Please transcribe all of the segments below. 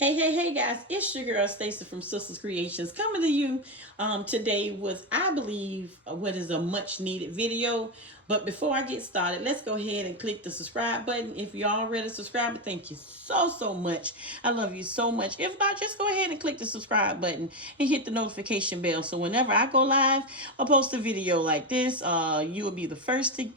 Hey guys, it's your girl Stacy from Sisters Creations coming to you today with, I believe, what is a much needed video. But before I get started, let's go ahead and click the subscribe button. If you're already subscribed, thank you so much. I love you so much. If not, just go ahead and click the subscribe button and hit the notification bell. So whenever I go live or post a video like this, you will be the first to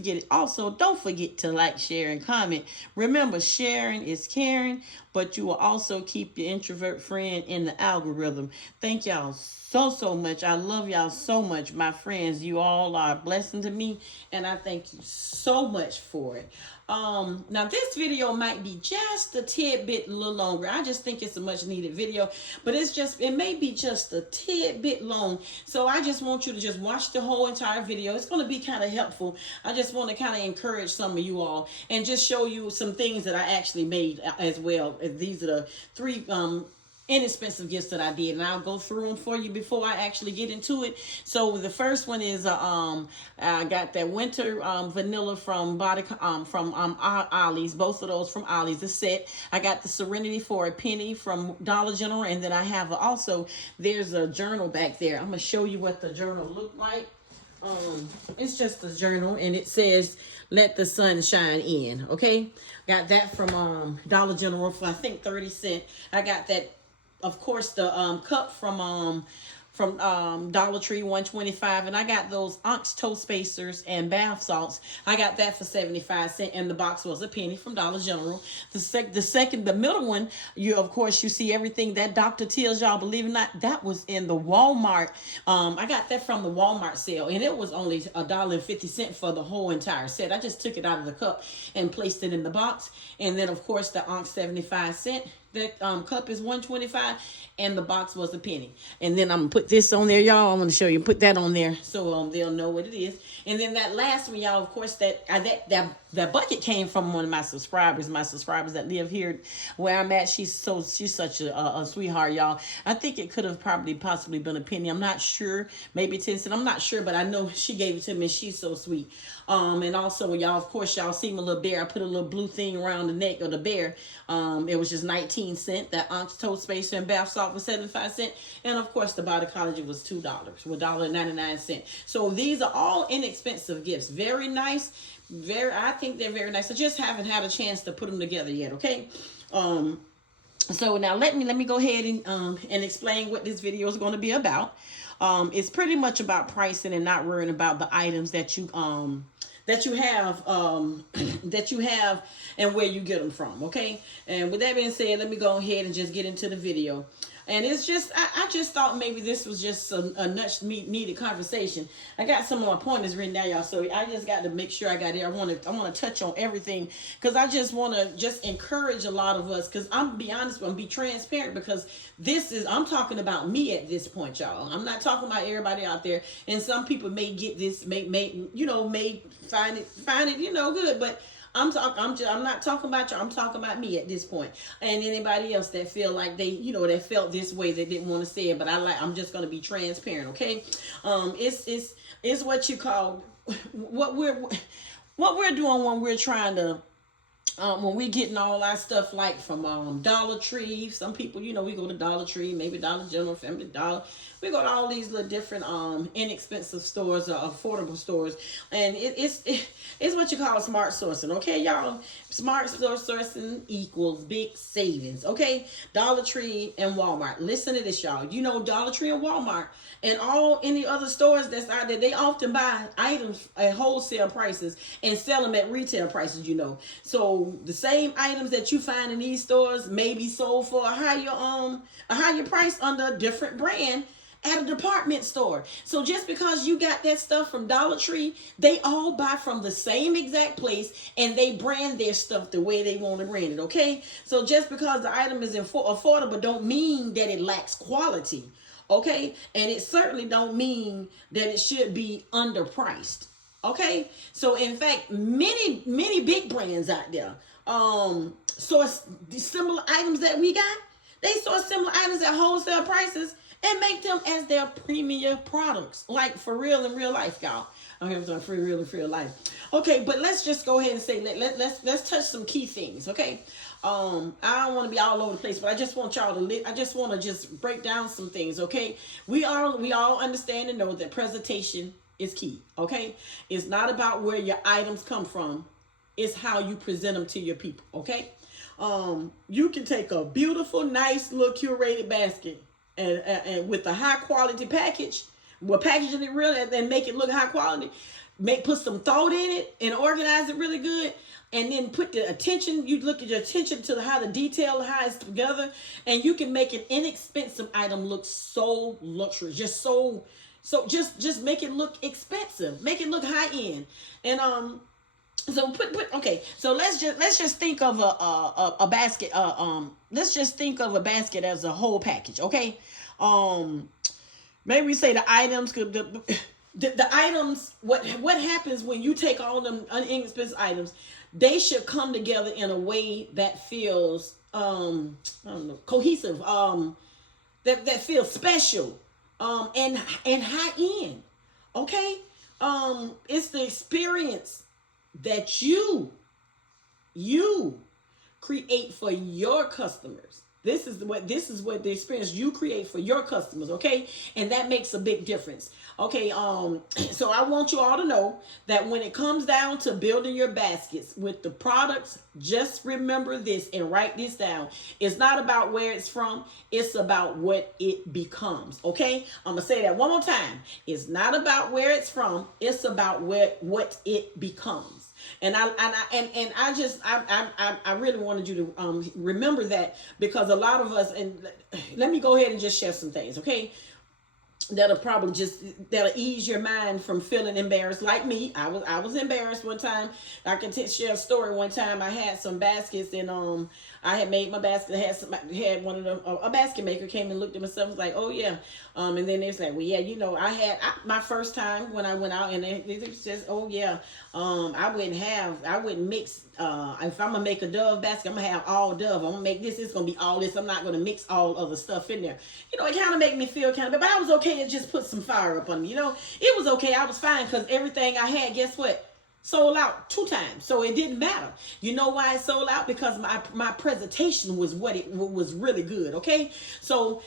get it. Also, don't forget to like, share, and comment. Remember, sharing is caring, but you will also keep your introvert friend in the algorithm. Thank y'all so much. I love y'all so much, my friends. You all are a blessing to me, and I thank you so much for it. Now this video might be just a tidbit a little longer. I just think it's a much needed video, but it may be just a tidbit long. So I just want you to just watch the whole entire video. It's going to be kind of helpful. I just want to kind of encourage some of you all and just show you some things that I actually made as well. These are the three inexpensive gifts that I did, and I'll go through them for you before I actually get into it. So the first one is I got that winter vanilla from Ollie's, both of those from Ollie's, the set. I got the Serenity for a penny from Dollar General, and then I have also, there's a journal back there. I'm gonna show you what the journal looked like. It's just a journal, and it says let the sun shine in. Okay, got that from Dollar General for I think 30 cents. I got that, of course, the cup from Dollar Tree, 125, and I got those Ox toe spacers and bath salts. I got that for 75 cents, and the box was a penny from Dollar General. The middle one, of course you see everything that Dr. tells y'all, believe it or not, that was in the Walmart. I got that from the Walmart sale, and it was only $1.50 for the whole entire set. I just took it out of the cup and placed it in the box, and then of course the Ox 75 cents. That cup is 125, and the box was a penny. And then I'm gonna put this on there, y'all. I'm gonna show you, put that on there so they'll know what it is. And then that last one, y'all, of course, that bucket came from one of my subscribers that live here where I'm at. She's such a sweetheart, y'all. I think it could have possibly been a penny. I'm not sure, maybe 10 cents. I'm not sure, but I know she gave it to me. She's so sweet. And also, y'all, of course, y'all see my little bear. I put a little blue thing around the neck of the bear. It was just 19 cents. That Ox toe spacer and bath salt was 75 cents. And of course, the body collagen was $2, with $1.99. So these are all inexpensive gifts. Very nice. I think they're very nice. I just haven't had a chance to put them together yet. Okay. So now let me go ahead and explain what this video is going to be about. It's pretty much about pricing and not worrying about the items that you have that you have and where you get them from. Okay, and with that being said, let me go ahead and just get into the video. And it's just, I just thought maybe this was just a much needed conversation. I got some of my pointers written down, y'all, so I just got to make sure I got it. I want to touch on everything, because I just want to just encourage a lot of us, because I'm be honest, I'm be transparent, because I'm talking about me at this point, y'all. I'm not talking about everybody out there, and some people may get this, may find it good, but I'm not talking about you. I'm talking about me at this point, and anybody else that feel like they felt this way, they didn't want to say it. But I'm just gonna be transparent, okay? It's what you call what we're doing when we're trying to. When we getting all our stuff like from Dollar Tree. Some people, we go to Dollar Tree, maybe Dollar General, Family Dollar. We go to all these little different inexpensive stores or affordable stores, and it's what you call smart sourcing, okay, y'all? Smart sourcing equals big savings, okay? Dollar Tree and Walmart. Listen to this, y'all. Dollar Tree and Walmart and any other stores that's out there, they often buy items at wholesale prices and sell them at retail prices, So the same items that you find in these stores may be sold for a higher price under a different brand at a department store. So just because you got that stuff from Dollar Tree, they all buy from the same exact place, and they brand their stuff the way they want to brand it, okay? So just because the item is affordable don't mean that it lacks quality, okay? And it certainly don't mean that it should be underpriced, okay? So in fact, many big brands out there source the similar items that we got. They source similar items at wholesale prices and make them as their premier products, like for real in real life, y'all. I'm here for real in real life. Okay, but let's just go ahead and say let's touch some key things. Okay, I don't want to be all over the place, but I just want y'all to I just want to just break down some things, okay? We all understand and know that presentation is key, okay? It's not about where your items come from. It's how you present them to your people, okay? You can take a beautiful, nice little curated basket and with a high quality package, well, packaging it real and make it look high quality. Put some thought in it and organize it really good, and then put the attention. You look at your attention to how the detail, how it's together, and you can make an inexpensive item look so luxurious, just make it look expensive, make it look high end, and so okay. So let's just think of a basket. Let's just think of a basket as a whole package. Okay. Maybe we say the items could the items. What happens when you take all them inexpensive items? They should come together in a way that feels I don't know, cohesive. That feels special. And high end. Okay. It's the experience that you create for your customers. This is what the experience you create for your customers, okay? And that makes a big difference. Okay, so I want you all to know that when it comes down to building your baskets with the products, just remember this and write this down. It's not about where it's from, it's about what it becomes. Okay? I'm gonna say that one more time. It's not about where it's from, it's about what it becomes. And I really wanted you to remember that, because a lot of us, and let me go ahead and just share some things, okay? That'll ease your mind from feeling embarrassed. Like me, I was embarrassed one time. I can share a story. One time I had some baskets, and I had made my basket. Had one of the a basket maker came and looked at myself and was like, oh yeah, and then they was like, well yeah, I my first time when I went out, and they says, oh yeah, I wouldn't mix. If I'm gonna make a Dove basket, I'm gonna have all Dove. I'm gonna make this. It's gonna be all this. I'm not gonna mix all other stuff in there. It kind of made me feel kind of bad, but I was okay. It just put some fire up on me. It was okay. I was fine, because everything I had, guess what? Sold out 2 times, so it didn't matter. You know why it sold out? Because my presentation was was really good. Okay, so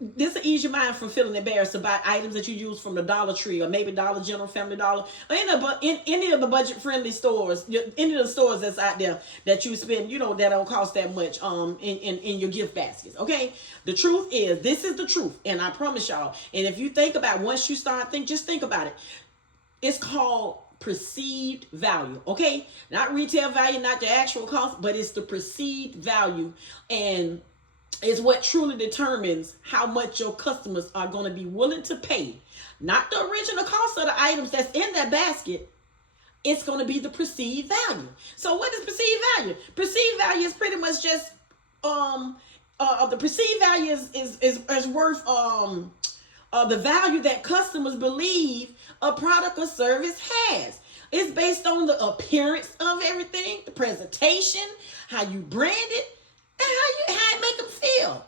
this will ease your mind from feeling embarrassed about items that you use from the Dollar Tree or maybe Dollar General, Family Dollar, or any of the budget-friendly stores, any of the stores that's out there that you spend, that don't cost that much in your gift baskets. Okay, the truth is, this is the truth, and I promise y'all. And if you think about, once you start just think about it. It's called perceived value, okay? Not retail value, not the actual cost, but it's the perceived value, and it's what truly determines how much your customers are going to be willing to pay. Not the original cost of the items that's in that basket. It's going to be the perceived value. So what is perceived value? Perceived value is pretty much just the perceived value is worth the value that customers believe a product or service has. It's based on the appearance of everything, the presentation, how you brand it, and how it make them feel.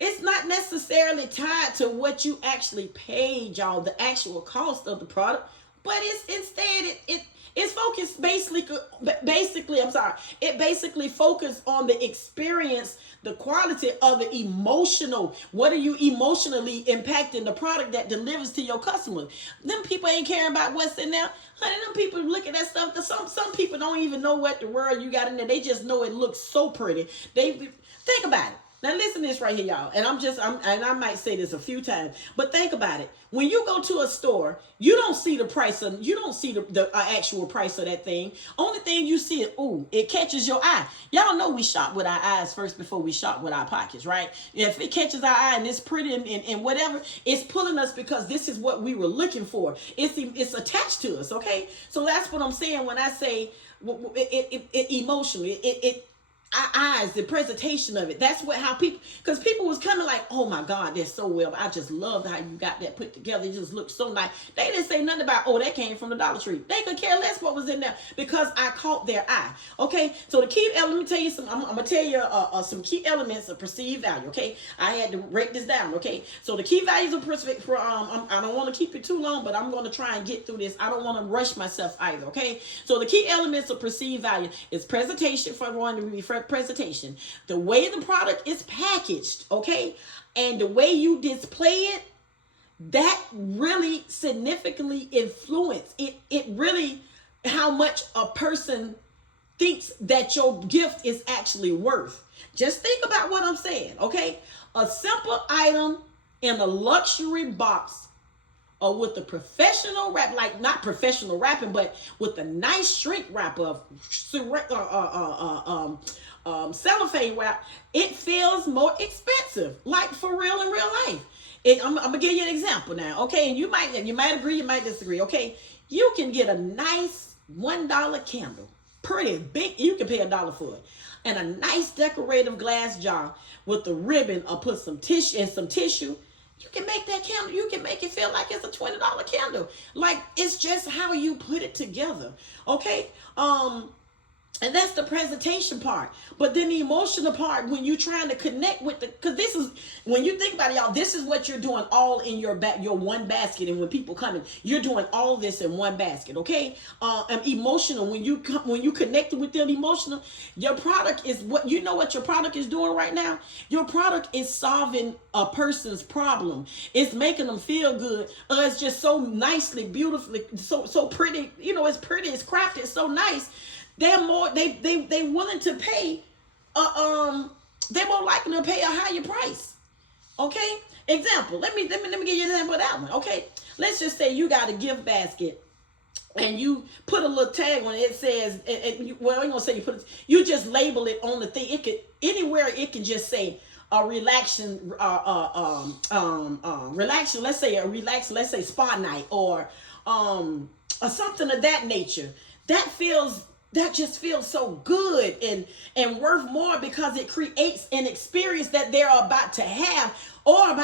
It's not necessarily tied to what you actually paid, y'all, the actual cost of the product, but it's instead it's focused basically, I'm sorry. It basically focused on the experience, the quality of the emotional. What are you emotionally impacting the product that delivers to your customers? Them people ain't caring about what's in there. Honey, them people look at that stuff. Some people don't even know what the word you got in there. They just know it looks so pretty. Think about it. Now listen to this right here, y'all. And I might say this a few times, but think about it. When you go to a store, you don't see the price of, you don't see the actual price of that thing. Only thing you see is, it catches your eye. Y'all know we shop with our eyes first before we shop with our pockets, right? If it catches our eye and it's pretty and whatever, it's pulling us because this is what we were looking for. It's attached to us, okay? So that's what I'm saying when I say it emotionally. eyes, the presentation of it. That's what how people, because people was kind of like, oh my God, they're so well. I just love how you got that put together. It just looks so nice. They didn't say nothing about, oh, that came from the Dollar Tree. They could care less what was in there because I caught their eye. Okay, so the key element, let me tell you some. I'm gonna tell you some key elements of perceived value. Okay, I had to break this down. Okay, so the key values of perceived. I don't want to keep it too long, but I'm going to try and get through this. I don't want to rush myself either. Okay, so the key elements of perceived value is presentation. For one to be presentation, the way the product is packaged, okay, and the way you display it, that really significantly influence it. It really how much a person thinks that your gift is actually worth. Just think about what I'm saying, okay? A simple item in a luxury box, or with the professional wrap, like not professional wrapping, but with the nice shrink wrap of cellophane wrap, it feels more expensive, like for real in real life. I'm gonna give you an example now, okay? And you might agree, you might disagree, okay? You can get a nice $1 candle, pretty big. You can pay $1 for it, and a nice decorative glass jar with a ribbon, or put some tissue. You can make that candle, you can make it feel like it's a $20 candle. Like, it's just how you put it together. Okay? And that's the presentation part. But then the emotional part, when you're trying to connect with because this is, when you think about it, y'all, this is what you're doing all in your one basket. And when people come in, you're doing all this in one basket, okay? And emotional, when you connect with them emotional, your product is what, you know what your product is doing right now? Your product is solving a person's problem. It's making them feel good. It's just so nicely, beautifully, so pretty. You know, it's pretty, it's crafted so nice. They're more they willing to pay they're more likely to pay a higher price. Okay? Example. Let me give you an example of that one. Okay? Let's just say you got a gift basket and you put a little tag on it. It says, well, I'm gonna say you just label it on the thing. It could anywhere it can just say relaxing, relaxing. Let's say spa night or something of that nature. That just feels so good and worth more because it creates an experience that they're about to have, or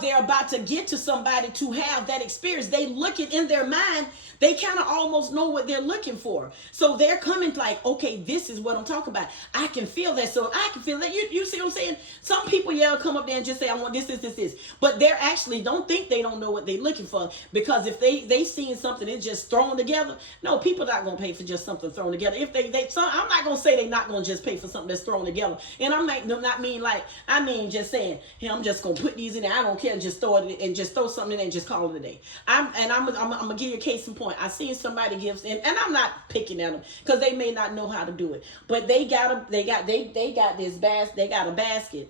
they're about to get to somebody to have that experience. They look it in their mind. They kind of almost know what they're looking for. So they're coming like, okay, this is what I'm talking about. I can feel that. So I can feel that. You see what I'm saying? Some people, come up there and just say, I want this. But they're actually don't think they don't know what they're looking for, because if they seeing something that's just thrown together, no, people not going to pay for just something thrown together. If I'm not going to say they're not going to just pay for something that's thrown together. And I'm not mean like, I mean just saying, hey, I'm just going to put these in there. I don't care. Just throw it and just throw something in there and just call it a day. I'm going to give you a case in point. I seen somebody gives, and I'm not picking at them because they may not know how to do it, but they got this basket. They got a basket,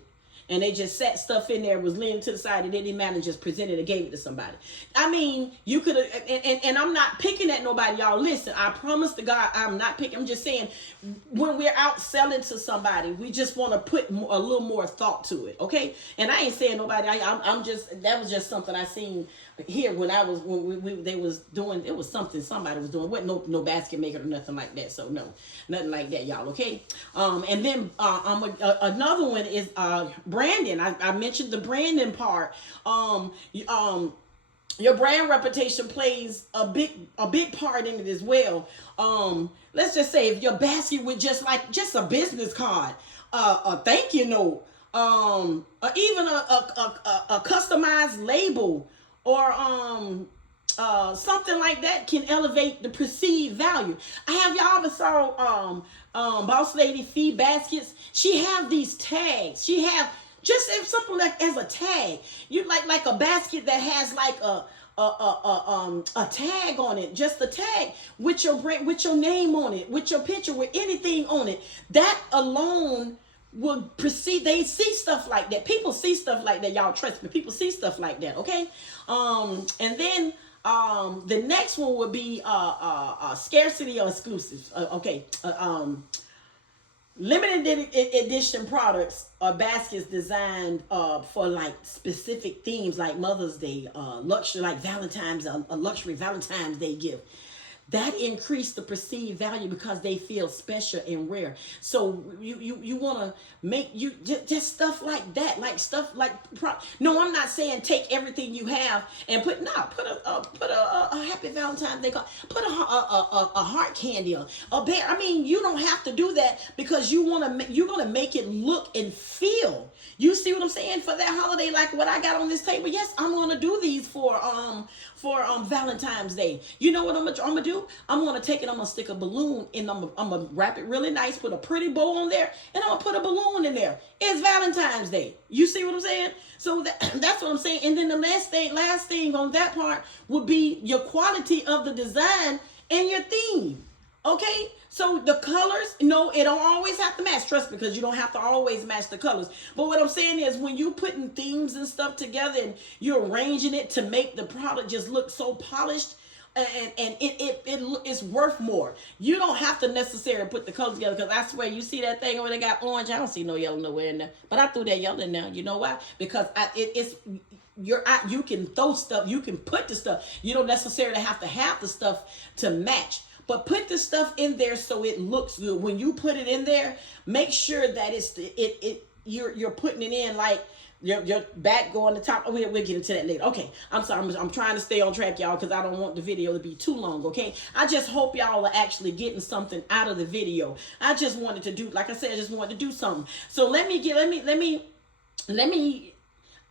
and they just set stuff in there, was leaning to the side, and then the man just presented and gave it to somebody. I mean, you could have, and I'm not picking at nobody, y'all. Listen, I promise to God, I'm not picking. I'm just saying, when we're out selling to somebody, we just want to put a little more thought to it, okay? And I ain't saying nobody. I'm just, that was just something I seen here when they was doing, it was something somebody was doing. Wasn't no basket maker or nothing like that. So no, nothing like that, y'all. Okay. And then another one is branding. I mentioned the branding part. Your brand reputation plays a big part in it as well. Let's just say if your basket with just a business card, a thank you note, or even a customized label, or something like that can elevate the perceived value. Have y'all ever saw Boss Lady Fee baskets? She have these tags. She have just something like as a tag. You like a basket that has like a tag on it, just a tag with your brand, with your name on it, with your picture, with anything on it. That alone will proceed. They see stuff like that. People see stuff like that. Y'all trust me. People see stuff like that. Okay. And then the next one would be scarcity or exclusive. Okay. Limited edition products or baskets designed for like specific themes, like Mother's Day, luxury, like Valentine's, a luxury Valentine's Day gift. that increase the perceived value because they feel special and rare. So you want to make you just stuff like that, like stuff like no, I'm not saying take everything you have and put a happy Valentine's Day card, put a heart candy on a bear. I mean, you don't have to do that because you're gonna make it look and feel. You see what I'm saying? For that holiday, like what I got on this table. Yes, I'm gonna do these for Valentine's Day. You know what I'm gonna do? I'm gonna take it. I'm gonna stick a balloon and I'm gonna wrap it really nice. Put a pretty bow on there, and I'm gonna put a balloon in there. It's Valentine's Day. You see what I'm saying? So that's what I'm saying. And then the last thing on that part would be your quality of the design and your theme. Okay, so the colors, no, it don't always have to match. Trust me, because you don't have to always match the colors. But what I'm saying is when you putting themes and stuff together and you're arranging it to make the product just look so polished, and it's worth more. You don't have to necessarily put the colors together, because I swear you see that thing where they got orange. I don't see no yellow nowhere in there, but I threw that yellow in there. You know why? Because you can throw stuff, you can put the stuff. You don't necessarily have to have the stuff to match. But put the stuff in there so it looks good. When you put it in there, make sure that you're putting it in like your back going to top. We'll get into that later. Okay, I'm sorry. I'm trying to stay on track, y'all, because I don't want the video to be too long. Okay, I just hope y'all are actually getting something out of the video. I just wanted to do, like I said, I just wanted to do something. So let me.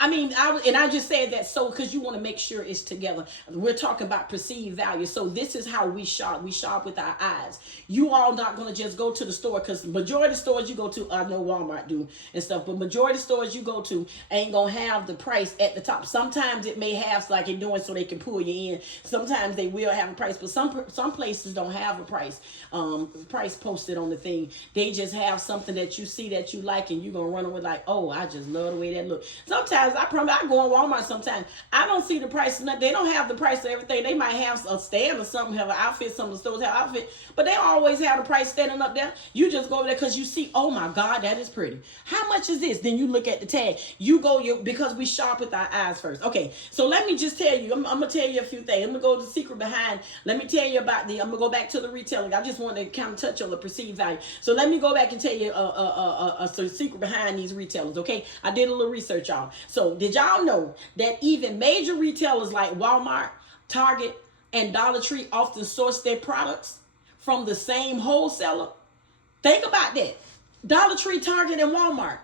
I just said that so because you want to make sure it's together. We're talking about perceived value. So this is how we shop. We shop with our eyes. You all not going to just go to the store, because majority of stores you go to, I know Walmart do and stuff, but majority of stores you go to ain't going to have the price at the top. Sometimes it may have like it's doing so they can pull you in. Sometimes they will have a price, but some places don't have a price posted on the thing. They just have something that you see that you like and you're going to run away like, oh, I just love the way that looks. Sometimes I promise I go in Walmart sometimes. I don't see the price. They don't have the price of everything. They might have a stand or something, have an outfit. Some of the stores have outfit, but they always have the price standing up there. You just go over there because you see, oh my God, that is pretty. How much is this? Then you look at the tag. Because we shop with our eyes first. Okay, so let me just tell you. I'm gonna tell you a few things. I'm gonna go to the secret behind. Let me tell you about I'm gonna go back to the retailing. I just want to kind of touch on the perceived value. So let me go back and tell you a secret behind these retailers. Okay, I did a little research, y'all. So did y'all know that even major retailers like Walmart, Target, and Dollar Tree often source their products from the same wholesaler? Think about that. Dollar Tree, Target, and Walmart.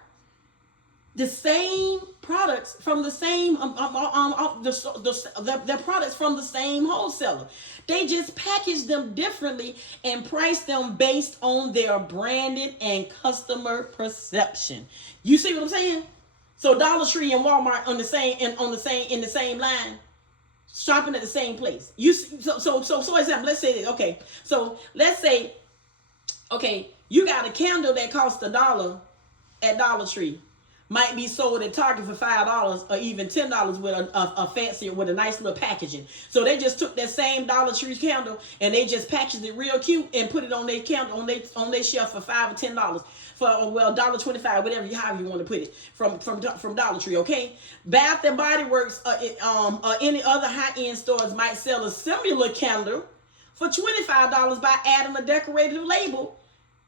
The same products from the same, their products from the same wholesaler. They just package them differently and price them based on their branded and customer perception. You see what I'm saying? So Dollar Tree and Walmart in the same line, shopping at the same place. So example, let's say this. Okay, so let's say, okay, you got a candle that costs $1 at Dollar Tree, might be sold at Target for $5 or even $10 with a fancier, with a nice little packaging. So they just took that same Dollar Tree candle and they just packaged it real cute and put it on their candle on their shelf for $5 or $10 for $1.25, whatever however you want to put it from Dollar Tree. Okay, Bath and Body Works any other high-end stores might sell a similar candle for $25 by adding a decorative label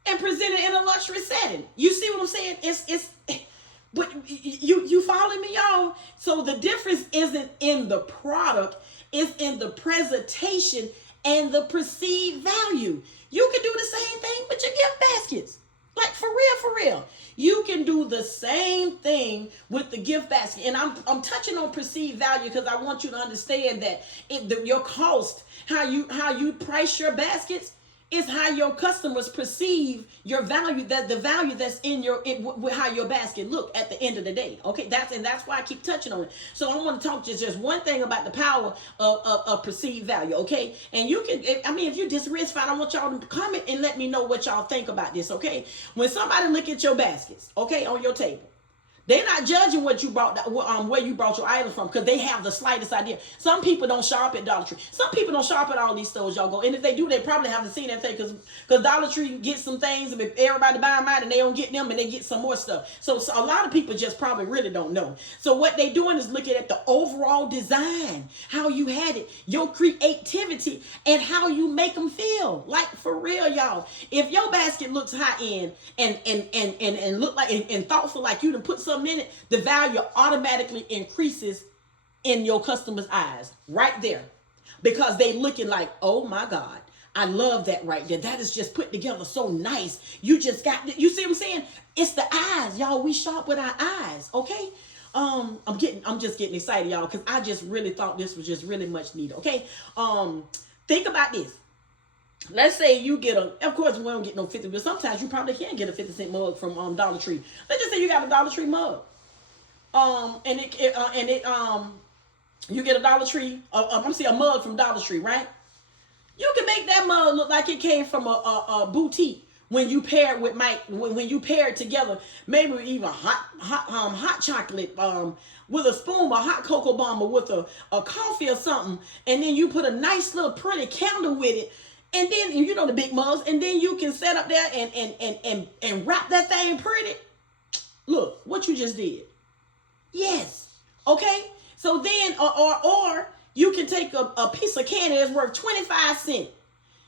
and present it in a luxury setting. You see what I'm saying? It's but you following me, y'all? So the difference isn't in the product, it's in the presentation and the perceived value. You can do the same thing with your gift baskets. Like for real. You can do the same thing with the gift basket. And I'm touching on perceived value because I want you to understand that your cost, how you price your baskets, is how your customers perceive your value, that the value that's in how your basket look at the end of the day. Okay, that's why I keep touching on it. So I want to talk just one thing about the power of perceived value. Okay, and you can, if you disagree, it's fine. I want y'all to comment and let me know what y'all think about this. Okay, when somebody look at your baskets, okay, on your table, They're not judging what you brought, where you brought your items from, because they have the slightest idea. Some people don't shop at Dollar Tree. Some people don't shop at all these stores y'all go. And if they do, they probably haven't seen that thing, because Dollar Tree gets some things, and everybody buy them out, and they don't get them, and they get some more stuff. So a lot of people just probably really don't know. So what they doing is looking at the overall design, how you had it, your creativity, and how you make them feel. Like, for real, y'all. If your basket looks high end and look like and thoughtful, like you done put something in it, the value automatically increases in your customer's eyes right there, because they looking like, oh my God, I love that right there. That is just put together so nice. You just got, you see what I'm saying? It's the eyes, y'all. We shop with our eyes, okay? I'm just getting excited, y'all, because I just really thought this was just really much needed, okay? Think about this. Let's say you get of course we don't get no 50, but sometimes you probably can get a 50-cent mug from Dollar Tree. Let's just say you got a Dollar Tree mug. You get a Dollar Tree, a mug from Dollar Tree, right? You can make that mug look like it came from a boutique when you pair it with when you pair it together, maybe even hot chocolate with a spoon, or hot cocoa bomb, or with a coffee or something, and then you put a nice little pretty candle with it. And then, you know, the big mugs, and then you can set up there and wrap that thing pretty. Look, what you just did. Yes. Okay? So then, or you can take a piece of candy that's worth 25 cents.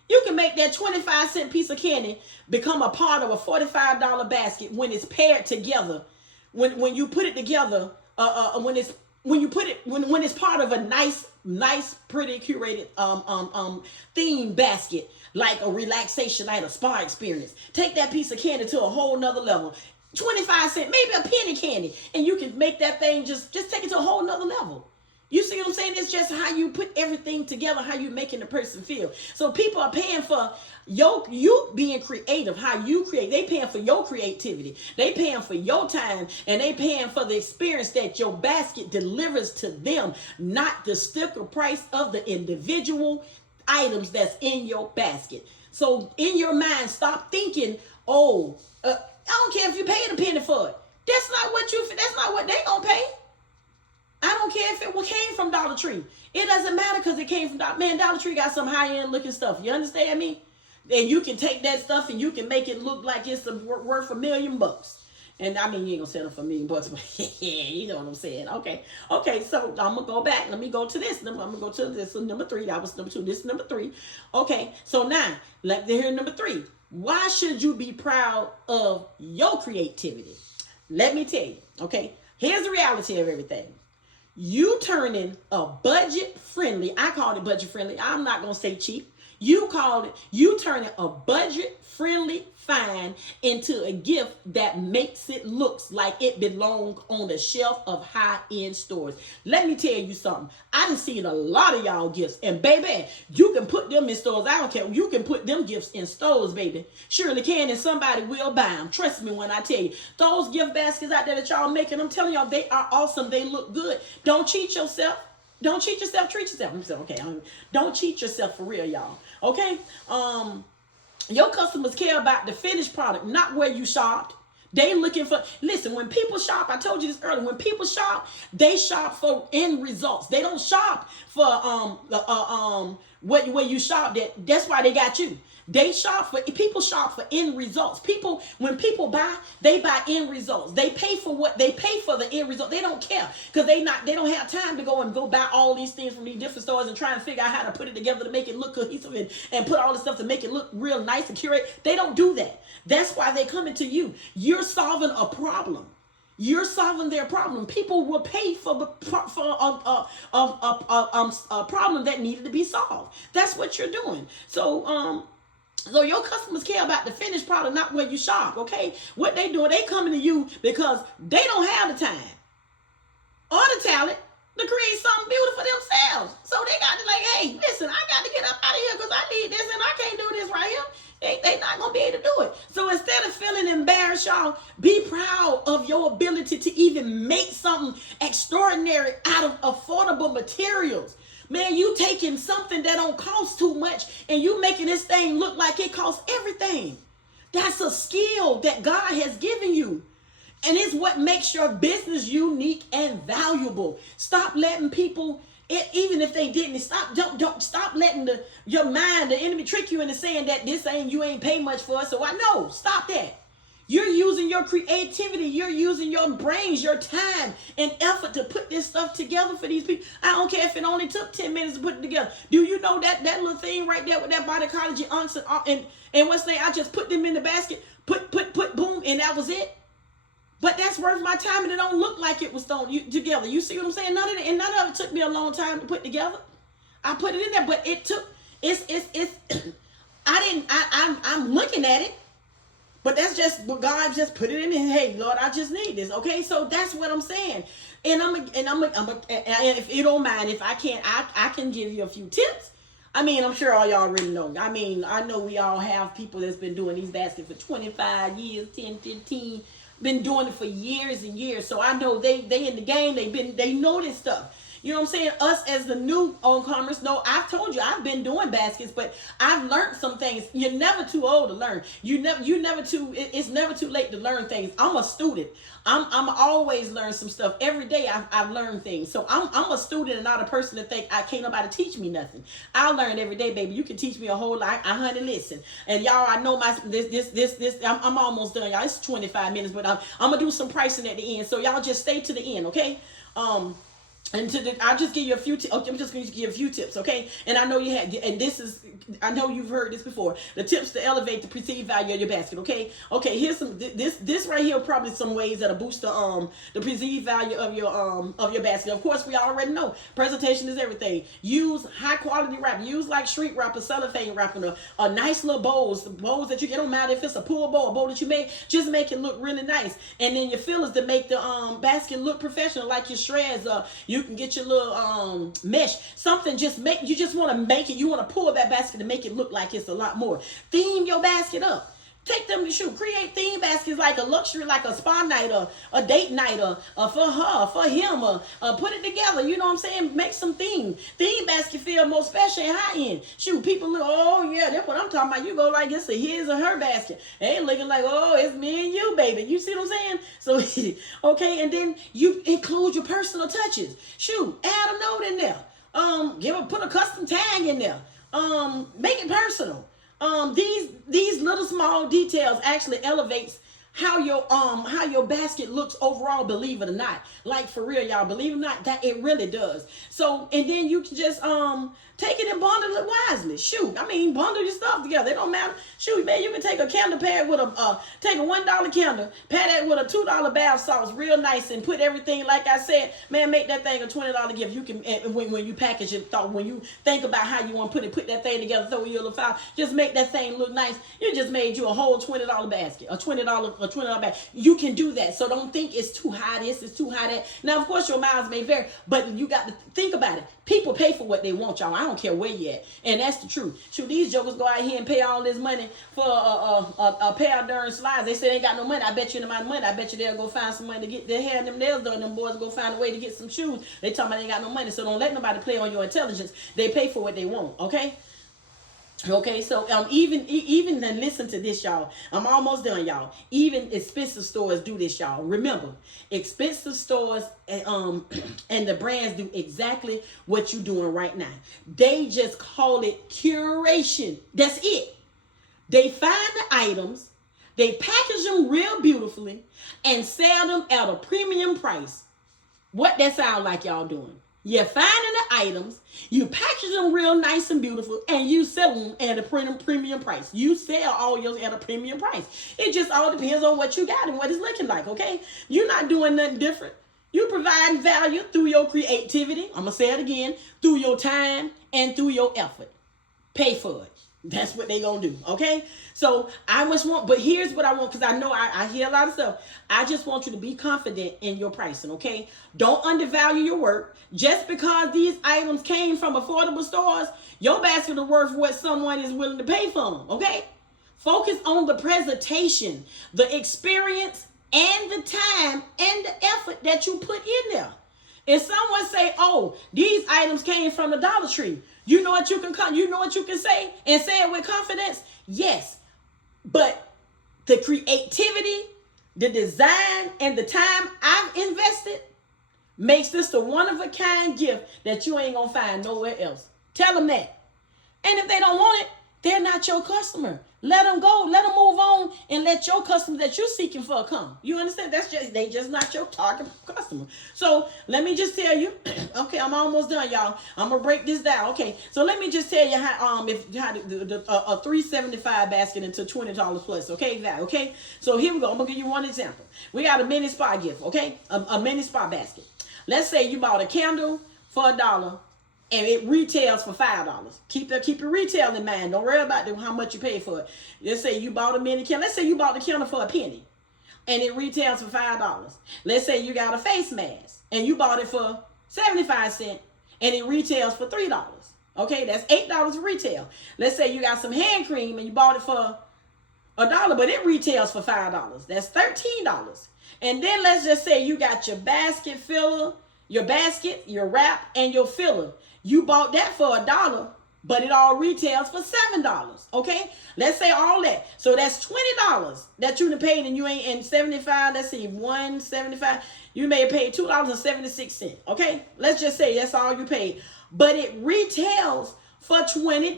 You can make that 25-cent piece of candy become a part of a $45 basket when it's paired together. When you put it together, when it's part of a nice, pretty curated theme basket, like a relaxation night, a spa experience. Take that piece of candy to a whole nother level. 25 cents, maybe a penny candy, and you can make that thing just take it to a whole nother level. You see what I'm saying? It's just how you put everything together, how you making the person feel. So people are paying for you being creative, how you create. They paying for your creativity. They paying for your time, and they paying for the experience that your basket delivers to them, not the sticker price of the individual items that's in your basket. So in your mind, stop thinking, I don't care if you paid a penny for it. That's not what they gonna pay. I don't care if it came from Dollar Tree. It doesn't matter, because it came from Dollar Tree got some high-end looking stuff. You understand me? And you can take that stuff and you can make it look like it's worth $1 million. And I mean, you ain't gonna sell it for $1 million, but you know what I'm saying. Okay, so I'm gonna go back. Let me go to this. I'm gonna go to this. So number 3, that was number 2. This is number 3. Okay, so now, here's number 3. Why should you be proud of your creativity? Let me tell you, okay? Here's the reality of everything. You turning a budget-friendly, I called it budget-friendly, I'm not going to say cheap. You turning a budget-friendly find into a gift that makes it looks like it belongs on the shelf of high-end stores. Let me tell you something. I done seen a lot of y'all gifts, and baby, you can put them in stores. I don't care. You can put them gifts in stores, baby. Surely can, and somebody will buy them. Trust me when I tell you. Those gift baskets out there that y'all making, I'm telling y'all, they are awesome. They look good. Don't cheat yourself. Don't cheat yourself. Treat yourself. I'm saying, okay. Don't cheat yourself for real, y'all. Okay. Your customers care about the finished product, not where you shopped. They looking for, listen, when people shop, I told you this earlier, when people shop, they shop for end results. They don't shop for where you shopped at. That's why they got you. People shop for end results. When people buy, they buy end results. They pay for the end result. They don't care, because they don't have time to go buy all these things from these different stores and try and figure out how to put it together to make it look cohesive and put all this stuff to make it look real nice and curate. They don't do that. That's why they coming to you. You're solving a problem. You're solving their problem. People will pay for a problem that needed to be solved. That's what you're doing. So your customers care about the finished product, not where you shop, okay? What they doing, they coming to you because they don't have the time or the talent to create something beautiful themselves. So they got to hey, listen, I got to get up out of here because I need this and I can't do this right here. They not going to be able to do it. So instead of feeling embarrassed, y'all, be proud of your ability to even make something extraordinary out of affordable materials. Man, you taking something that don't cost too much and you making this thing look like it costs everything. That's a skill that God has given you. And it's what makes your business unique and valuable. Stop letting people, even if they didn't, don't stop letting your mind, the enemy, trick you into saying that this ain't, you ain't pay much for it. So I know, stop that. You're using your creativity. You're using your brains, your time, and effort to put this stuff together for these people. I don't care if it only took 10 minutes to put it together. Do you know that little thing right there with that body collagen and what's the name? I just put them in the basket, put, boom, and that was it. But that's worth my time, and it don't look like it was thrown together. You see what I'm saying? None of it took me a long time to put together. I put it in there, but it took. I'm looking at it. But that's just what God just put it in. And hey, Lord, I just need this. Okay, so that's what I'm saying. And if you don't mind, if I can't, I can give you a few tips. I mean, I'm sure all y'all already know. I mean, I know we all have people that's been doing these baskets for 25 years, 10, 15, been doing it for years and years. So I know they in the game. They know this stuff. You know what I'm saying? Us as the new on-comers, no, I've told you, I've been doing baskets, but I've learned some things. You're never too old to learn. It's never too late to learn things. I'm a student. I'm always learn some stuff. Every day I've learned things. So I'm a student and not a person that think I can't nobody teach me nothing. I learn every day, baby. You can teach me a whole lot. Honey, listen. And y'all, I know I'm almost done, y'all. It's 25 minutes, but I'm gonna do some pricing at the end. So y'all just stay to the end, okay? I'll just give you a few. I'm just going to give you a few tips, okay? And I know I know you've heard this before. The tips to elevate the perceived value of your basket, okay? Okay, here's some. This right here probably some ways that'll boost the perceived value of your basket. Of course, we already know presentation is everything. Use high quality wrap. Use like shrink wrap or cellophane wrapping, a nice little bowls that you get. Don't matter if it's a pool bowl, a bowl that you made. Just make it look really nice. And then your fillers to make the basket look professional, like your shreds. You can get your little mesh, something. You just want to make it. You want to pull that basket to make it look like it's a lot more. Theme your basket up. Take them to shoot. Create theme baskets like a luxury, like a spa night or a date night or for her, for him, or put it together. You know what I'm saying? Make some theme. Theme basket feel more special and high end. Shoot, people look, oh yeah, that's what I'm talking about. You go like it's a his or her basket. They ain't looking like, oh, it's me and you, baby. You see what I'm saying? So, okay, and then you include your personal touches. Shoot, add a note in there. Put a custom tag in there. Make it personal. These little small details actually elevates how your basket looks overall, believe it or not. Like for real, y'all, believe it or not, that it really does. So, and then you can just take it and bundle it wisely. Shoot, I mean, bundle your stuff together. It don't matter. Shoot, man, you can take a candle pad with take a $1 candle, pad it with a $2 bath salts, real nice, and put everything, like I said, man, make that thing a $20 gift. You can, when you package it, when you think about how you want to put that thing together, throw your little file, just make that thing look nice. You just made you a whole $20 basket, a $20 bag. You can do that. So don't think it's too high this, it's too high that. Now, of course, your miles may vary, but you got to think about it. People pay for what they want, y'all. I don't care where you at. And that's the truth. Shoot, these jokers go out here and pay all this money for a pair of darn slides. They say they ain't got no money. I bet you the amount of money. I bet you they'll go find some money to get their hair and them nails done. Them boys go find a way to get some shoes. They talking about they ain't got no money. So don't let nobody play on your intelligence. They pay for what they want, okay? Okay, so even then, listen to this, y'all. I'm almost done, y'all. Even expensive stores do this, y'all. Remember, expensive stores and the brands do exactly what you're doing right now. They just call it curation. That's it. They find the items, they package them real beautifully, and sell them at a premium price. What that sound like y'all doing? You're finding the items, you package them real nice and beautiful, and you sell them at a premium price. You sell all yours at a premium price. It just all depends on what you got and what it's looking like, okay? You're not doing nothing different. You provide value through your creativity. I'm going to say it again. Through your time and through your effort. Pay for it. That's what they gonna do, okay? So but here's what I want, because I know I hear a lot of stuff. I just want you to be confident in your pricing, okay? Don't undervalue your work. Just because these items came from affordable stores, your basket is worth what someone is willing to pay for them, okay? Focus on the presentation, the experience, and the time and the effort that you put in there. If someone say, "Oh, these items came from the Dollar Tree," you know what you can say and say it with confidence? Yes. But the creativity, the design and the time I've invested makes this a one-of-a-kind gift that you ain't gonna find nowhere else. Tell them that. And if they don't want it, they're not your customer. Let them go. Let them move on and let your customer that you're seeking for come. You understand? They just not your target customer. So let me just tell you. Okay, I'm almost done, y'all. I'm gonna break this down. Okay, so let me just tell you how a $3.75 basket into $20 plus. Okay, that okay. So here we go. I'm gonna give you one example. We got a mini spa gift. Okay, a mini spa basket. Let's say you bought a candle for $1. And it retails for $5. Keep your retail in mind. Don't worry about how much you pay for it. Let's say you bought a mini candle. Let's say you bought the candle for $0.01, and it retails for $5. Let's say you got a face mask and you bought it for 75 cents, and it retails for $3. Okay, that's $8 for retail. Let's say you got some hand cream and you bought it for $1, but it retails for $5. That's $13. And then let's just say you got your basket filler, your basket, your wrap, and your filler. You bought that for $1, but it all retails for $7. Okay, let's say all that. So that's $20 that you done paid, and you ain't in 75. Let's see, 175. You may have paid $2.76. Okay, let's just say that's all you paid, but it retails for $20.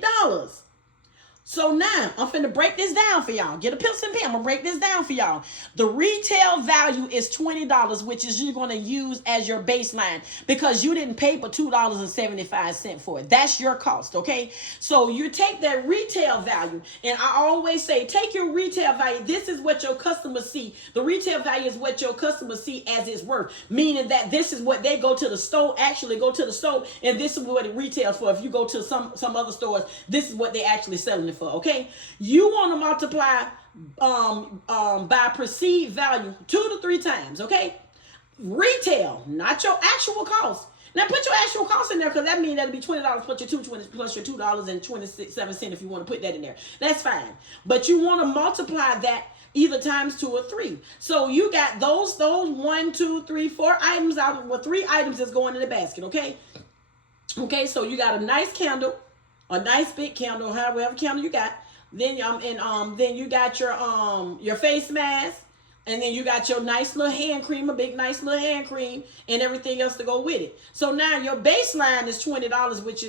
So now I'm finna break this down for y'all. Get a pencil and pen. I'm gonna break this down for y'all. The retail value is $20, which is you're gonna use as your baseline because you didn't pay but $2.75 for it. That's your cost, okay? So you take that retail value, and I always say, take your retail value. This is what your customers see. The retail value is what your customers see as it's worth, meaning that this is what they go to the store, actually go to the store, and this is what it retails for. If you go to some other stores, this is what they actually selling it for. Okay, you want to multiply by perceived value 2 to 3 times. Okay, retail, not your actual cost. Now put your actual cost in there, because that means that'll be $20 plus your $2.27 if you want to put that in there. That's fine, but you want to multiply that either times 2 or 3. So you got those 1, 2, 3, 4 items out. Well, 3 items is going in the basket. Okay, so you got a nice candle. A nice big candle, however candle you got. Then then you got your face mask, and then you got your nice little hand cream, a big nice little hand cream, and everything else to go with it. So now your baseline is $20, which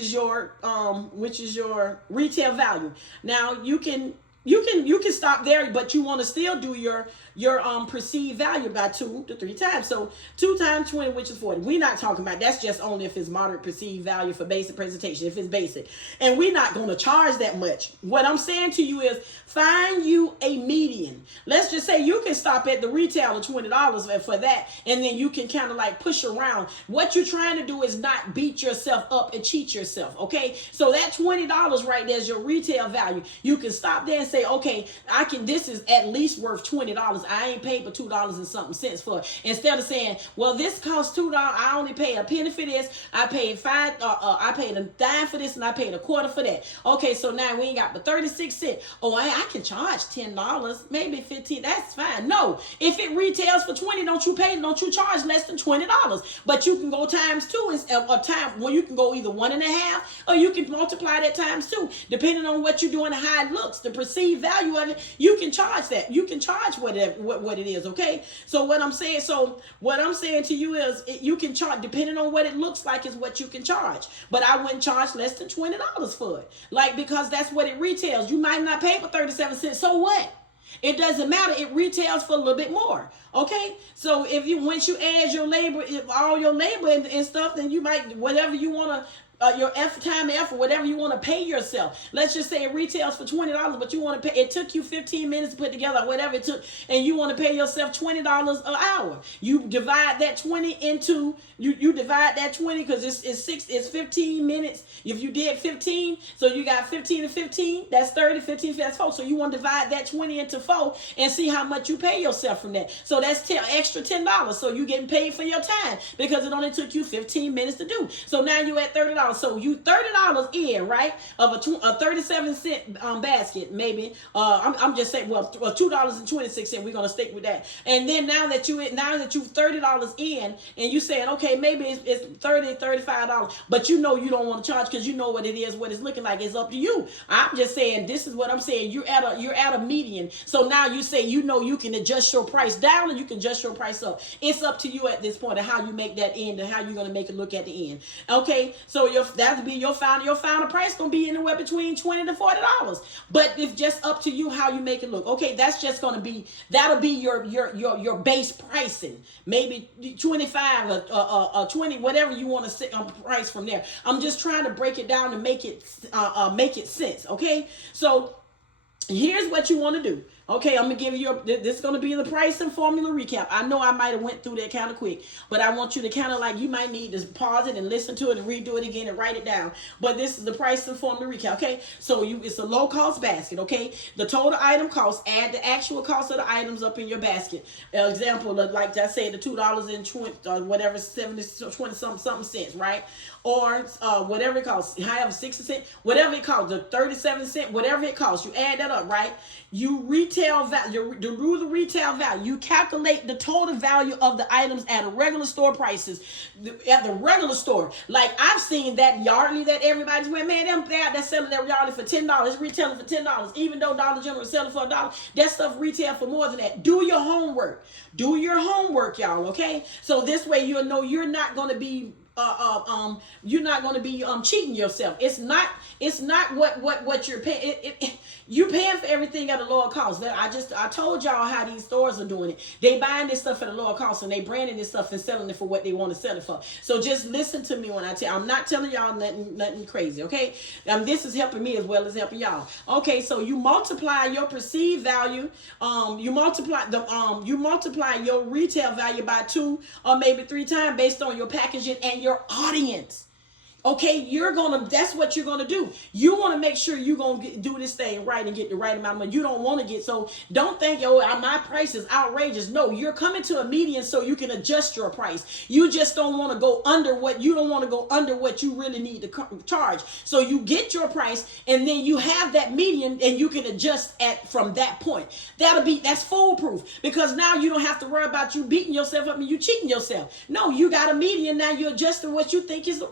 is your retail value. Now you can stop there, but you want to still do your perceived value by 2 to 3 times. So 2 times 20, which is 40. We're not talking about, that's just only if it's moderate perceived value for basic presentation, if it's basic. And we're not going to charge that much. What I'm saying to you is find you a median. Let's just say you can stop at the retail of $20 for that, and then you can kind of like push around. What you're trying to do is not beat yourself up and cheat yourself, okay? So that $20 right there is your retail value. You can stop there and say, okay, this is at least worth $20. I ain't paid but $2 and something cents for it. Instead of saying, well, this costs $2. I only paid a penny for this. I paid I paid a dime for this, and I paid a quarter for that. Okay, so now we ain't got but 36 cents. Oh, I can charge $10, maybe 15. That's fine. No, if it retails for 20, don't you charge less than $20. But you can go times 2 a time where you can go either 1.5, or you can multiply that times 2, depending on what you're doing and how it looks. The perceived value of it, you can charge that. You can charge whatever what it is, okay? So what I'm saying to you is you can charge depending on what it looks like is what you can charge. But I wouldn't charge less than $20 for it. Like, because that's what it retails. You might not pay for 37 cents. So what? It doesn't matter. It retails for a little bit more. Okay? So once you add your labor, all your labor and stuff, then you might, whatever you want to, your time, effort, whatever you want to pay yourself. Let's just say it retails for $20, but you want to pay, it took you 15 minutes to put together, whatever it took, and you want to pay yourself $20 an hour. You divide that 20 into, you divide that 20, because it's 15 minutes. If you did 15, so you got 15 and 15, that's 30, 15, that's 4. So you want to divide that 20 into 4 and see how much you pay yourself from that. So that's extra $10. So you getting paid for your time because it only took you 15 minutes to do. So now you at $30. $30. So you $30 in, right? Of a 37-cent basket, maybe. I'm just saying, well, $2.26. We're gonna stick with that. And then now that you $30 in, and you saying, okay, maybe it's $35, but you know you don't want to charge because you know what it is, what it's looking like. It's up to you. I'm just saying, this is what I'm saying. You're at a median. So now you say, you know, you can adjust your price down and you can adjust your price up. It's up to you at this point of how you make that end and how you're gonna make it look at the end. Okay, so that'll be your final price gonna be anywhere between $20 to $40. But it's just up to you how you make it look. Okay, that's just gonna be your base pricing. Maybe 25 or 20, whatever you want to sit on price from there. I'm just trying to break it down and make it sense. Okay, so here's what you want to do. Okay, I'm gonna give you this is gonna be the price and formula recap. I know I might have went through that kind of quick, but I want you to kind of like, you might need to pause it and listen to it and redo it again and write it down. But this is the price and formula recap. Okay, so it's a low cost basket. Okay, the total item cost, add the actual cost of the items up in your basket. Example, like I said, the $2.20 whatever 20 something cents, right? Or whatever it costs, however 60 cents, whatever it costs, the 37 cent, whatever it costs, you add that up, right? You retail value, the rule of the retail value, you calculate the total value of the items at a regular store prices, at the regular store. Like I've seen that Yardley that everybody's wearing, man, they're selling that Yardley for $10, it's retailing for $10. Even though Dollar General is selling for $1, that stuff retail for more than that. Do your homework. Do your homework, y'all, okay? So this way you'll know you're not going to be you're not going to be cheating yourself. It's not what you're paying. You're paying for everything at a lower cost. I told y'all how these stores are doing it. They buying this stuff at a lower cost and they branding this stuff and selling it for what they want to sell it for. So just listen to me when I tell. I'm not telling y'all nothing crazy. Okay, this is helping me as well as helping y'all. Okay, so you multiply your perceived value. You multiply your retail value by 2 or maybe 3 times based on your packaging and your audience. Okay, that's what you're gonna do. You want to make sure you're gonna do this thing right and get the right amount of money. You don't want to get, so don't think, oh, my price is outrageous. No, you're coming to a median so you can adjust your price. You just don't want to go under what you really need to charge. So you get your price and then you have that median and you can adjust from that point. That's foolproof, because now you don't have to worry about you beating yourself up and you cheating yourself. No, you got a median. Now you're adjusting what you think is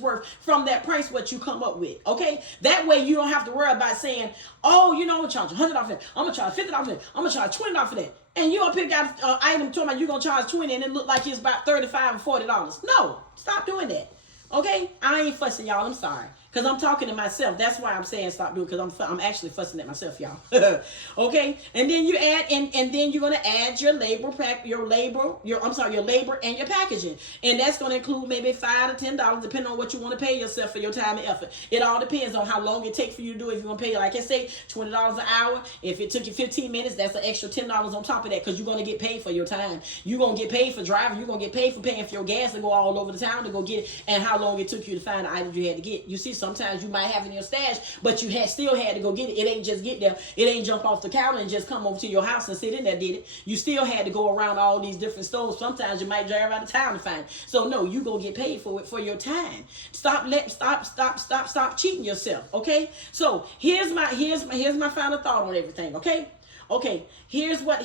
worth from that price what you come up with. Okay, that way you don't have to worry about saying, oh, I'm gonna charge $100 for that, I'm gonna charge $50 for that, I'm gonna charge $20 for that, and you up here got an item talking about you're gonna charge $20 and it look like it's about $35 or $40. No, stop doing that. Okay, I ain't fussing y'all, I'm sorry, because I'm talking to myself. That's why I'm saying stop doing, because I'm actually fussing at myself, y'all. Okay, and then you add, and then you're gonna add your labor and your packaging, and that's gonna include maybe $5 to $10, depending on what you want to pay yourself for your time and effort. It all depends on how long it takes for you to do it. If you want to pay, like I say, $20 an hour, if it took you 15 minutes, that's an extra $10 on top of that, because you're gonna get paid for your time. You're gonna get paid for driving. You're gonna get paid for paying for your gas to go all over the town to go get it, and how long it took you to find the items you had to get. You see, sometimes you might have it in your stash, but you still had to go get it. It ain't just get there. It ain't jump off the counter and just come over to your house and sit in there, did it? You still had to go around all these different stores. Sometimes you might drive out of town to find it. So no, you gonna get paid for it, for your time. Stop cheating yourself. Okay. So here's my final thought on everything. Okay. Here's my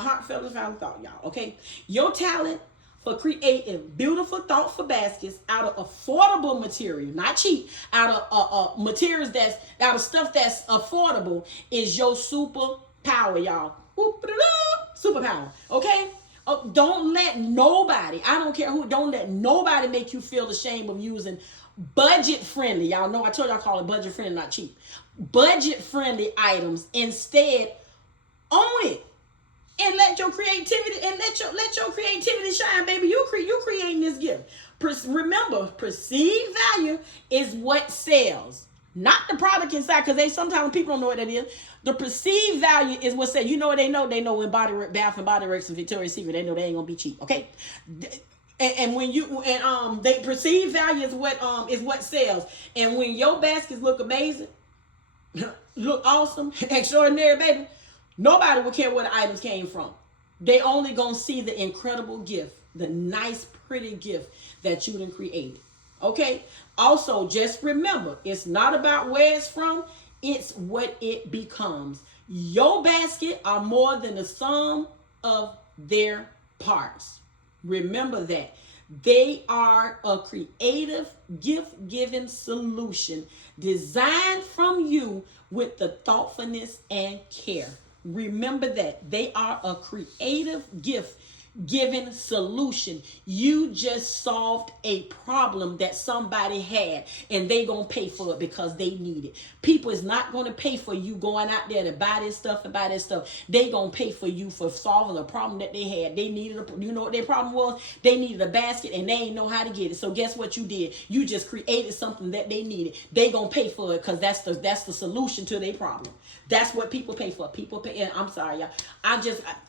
heartfelt final thought, y'all. Okay. Your talent for creating beautiful, thoughtful baskets out of affordable material, not cheap, out of materials out of stuff that's affordable is your superpower, y'all. Superpower, okay? Don't let nobody, I don't care who, don't let nobody make you feel ashamed of using budget-friendly. Y'all know I told y'all I call it budget-friendly, not cheap. Budget-friendly items. Instead, own it. And let your creativity shine, baby. You creating this gift. Remember, perceived value is what sells, not the product inside. Because sometimes people don't know what that is. The perceived value is what sells. You know what they know? They know when Bath and Body Works and Victoria's Secret, they know they ain't gonna be cheap. Okay. And when they perceive value is what sells. And when your baskets look amazing, look awesome, extraordinary, baby, nobody will care where the items came from. They only gonna see the incredible gift, the nice, pretty gift that you done created. Okay. Also, just remember, it's not about where it's from, it's what it becomes. Your basket are more than the sum of their parts. Remember that. They are a creative, gift giving solution designed from you with the thoughtfulness and care. Remember that. They are a creative gift given solution. You just solved a problem that somebody had, and they gonna pay for it because they need it. People is not gonna pay for you going out there to buy this stuff and buy this stuff. They gonna pay for you for solving a problem that they had. They needed you know what their problem was? They needed a basket and they ain't know how to get it. So guess what you did? You just created something that they needed. They gonna pay for it because that's the solution to their problem. That's what people pay for. People pay. And I'm sorry, y'all. I'm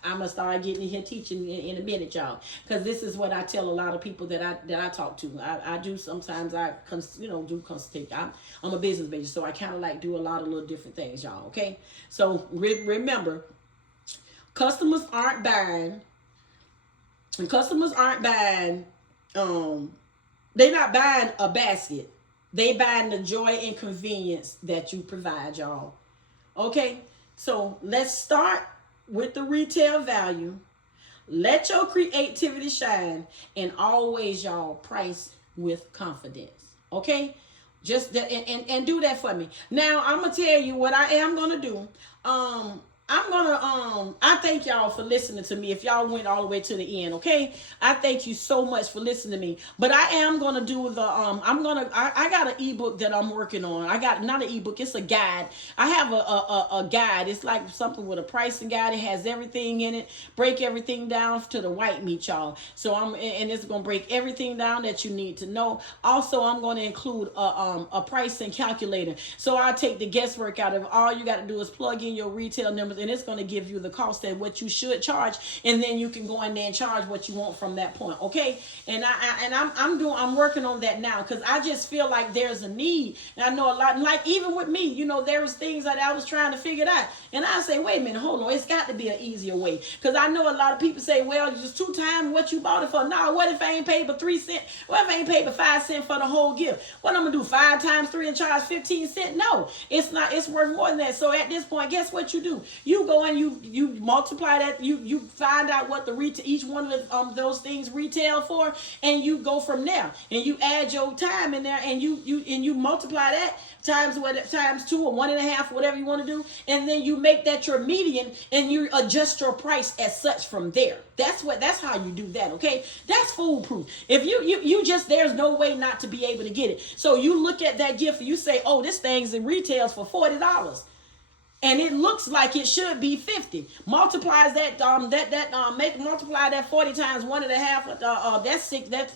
gonna start getting in here teaching in a minute, y'all, because this is what I tell a lot of people that I talk to. I do sometimes do consultate. I'm a business major, so I kind of like do a lot of little different things, y'all. Okay, so remember, customers aren't buying. And customers aren't buying. They're not buying a basket. They buying the joy and convenience that you provide, y'all. Okay, so let's start with the retail value. Let your creativity shine, and always, y'all, price with confidence. Okay, just that, and do that for me. Now I'm gonna tell you what I am gonna do. I thank y'all for listening to me. If y'all went all the way to the end, okay, I thank you so much for listening to me. But I am gonna do the I got an ebook that I'm working on. I got not an ebook, it's a guide. I have a guide. It's like something with a pricing guide. It has everything in it. Break everything down to the white meat, y'all. So and it's gonna break everything down that you need to know. Also, I'm gonna include a pricing calculator. So I'll take the guesswork out of all you got to do is plug in your retail numbers, and it's going to give you the cost and what you should charge, and then you can go in there and charge what you want from that point. Okay, and I'm working on that now, because I just feel like there's a need. And I know a lot, like even with me, there was things that I was trying to figure out, and I say, wait a minute, hold on, it's got to be an easier way, because I know a lot of people say, well, it's just 2 times what you bought it for. Nah, what if I ain't paid but 3 cents? What if I ain't paid but 5 cents for the whole gift? What I'm gonna do, 5 times 3 and charge 15 cents? No, it's not. It's worth more than that. So at this point, guess what you do? You go and you multiply that. You find out what each one of those things retail for, and you go from there. And you add your time in there, and you multiply that times 2 or 1.5, whatever you want to do, and then you make that your median, and you adjust your price as such from there. That's how you do that. Okay, that's foolproof. If you just, there's no way not to be able to get it. So you look at that gift and you say, oh, this thing's in retails for $40. And it looks like it should be 50. Multiplies that multiply that 40 times 1.5. That's 6. That's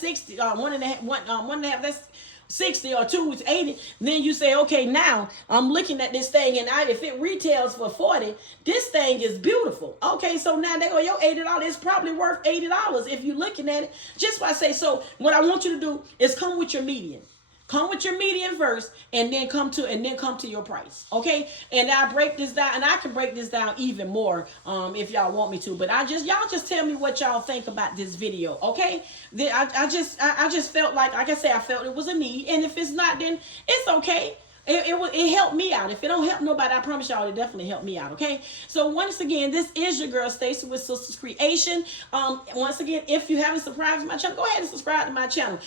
60. 1.5. That's 60, or 2 is 80. Then you say, okay, now I'm looking at this thing, and if it retails for 40, this thing is beautiful. Okay, so now they go, your $80 is probably worth $80 if you're looking at it. Just what I say. So what I want you to do is come with your median. Come with your median first, and then come to your price. Okay, and I break this down, and I can break this down even more if y'all want me to. But y'all just tell me what y'all think about this video. Okay, I just felt like I said, I felt it was a need, and if it's not, then it's okay. It helped me out. If it don't help nobody, I promise y'all it definitely helped me out. Okay, so once again, this is your girl Stacy with Sisters Creation. Once again, if you haven't subscribed to my channel, go ahead and subscribe to my channel.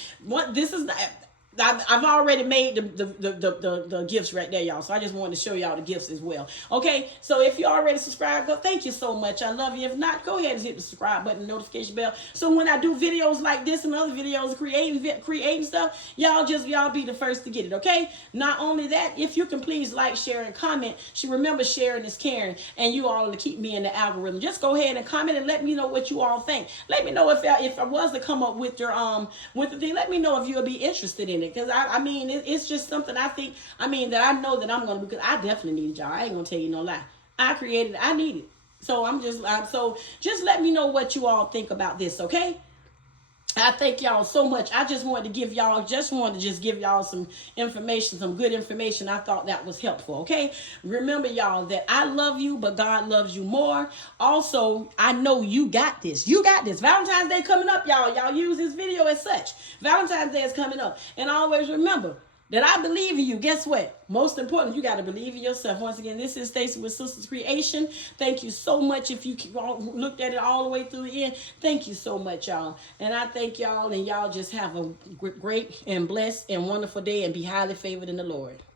I've already made the gifts right there, y'all. So I just wanted to show y'all the gifts as well. Okay, so if you already subscribed, thank you so much. I love you. If not, go ahead and hit the subscribe button, notification bell. So when I do videos like this and other videos, creating stuff, y'all be the first to get it. Okay. Not only that, if you can please like, share, and comment. Remember, sharing is caring, and you all to keep me in the algorithm. Just go ahead and comment and let me know what you all think. Let me know if I was to come up with your with the thing. Let me know if you'll be interested in it. Because I mean, it's just something I think, that I know that I'm going to, because I definitely need y'all. I ain't going to tell you no lie. I created it. I need it. So so just let me know what you all think about this. Okay. I thank y'all so much. I just wanted to give y'all, give y'all some information, some good information. I thought that was helpful. Okay. Remember, y'all, that I love you, but God loves you more. Also, I know you got this. You got this. Valentine's Day coming up, y'all. Y'all use this video as such. Valentine's Day is coming up. And always remember that I believe in you. Guess what? Most important, you got to believe in yourself. Once again, this is Stacy with Sisters Creation. Thank you so much. If you looked at it all the way through the end, thank you so much, y'all. And I thank y'all, and y'all just have a great and blessed and wonderful day and be highly favored in the Lord.